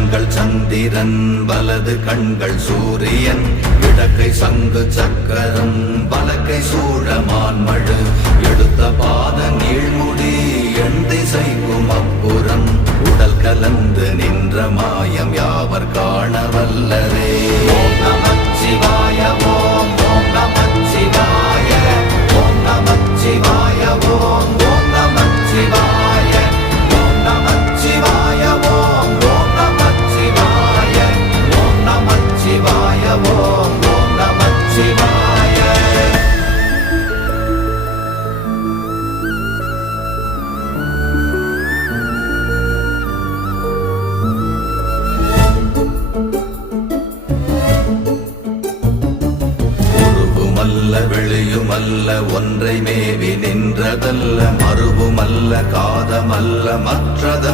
கண்கள் சந்திரன் வலது கண்கள் சூரியன் இடக்கை சங்கு சக்கரம் வலக்கை சூழமான்மழு எடுத்த பாத நீழ்முடி எண் திசைக்கும் அப்புறம் உடல் கலந்து நின்ற மாயம் யாவர் காண வல்லரே. ஓம் நமச்சிவாய ஓம் ஓம் நமச்சிவாய ஓம் நமச்சிவாய ஓம் ஓம் நமச்சிவாய ஓம் நமச்சிவாய ஓம் ஓம் நமச்சிவாய ஓம் நமச்சிவாய ஓம் ஓம் நமச்சிவாய. வெளியுமல்ல ஒன்றை மேவி நின்றதல்ல மறுவுமல்ல காதமல்ல மற்றத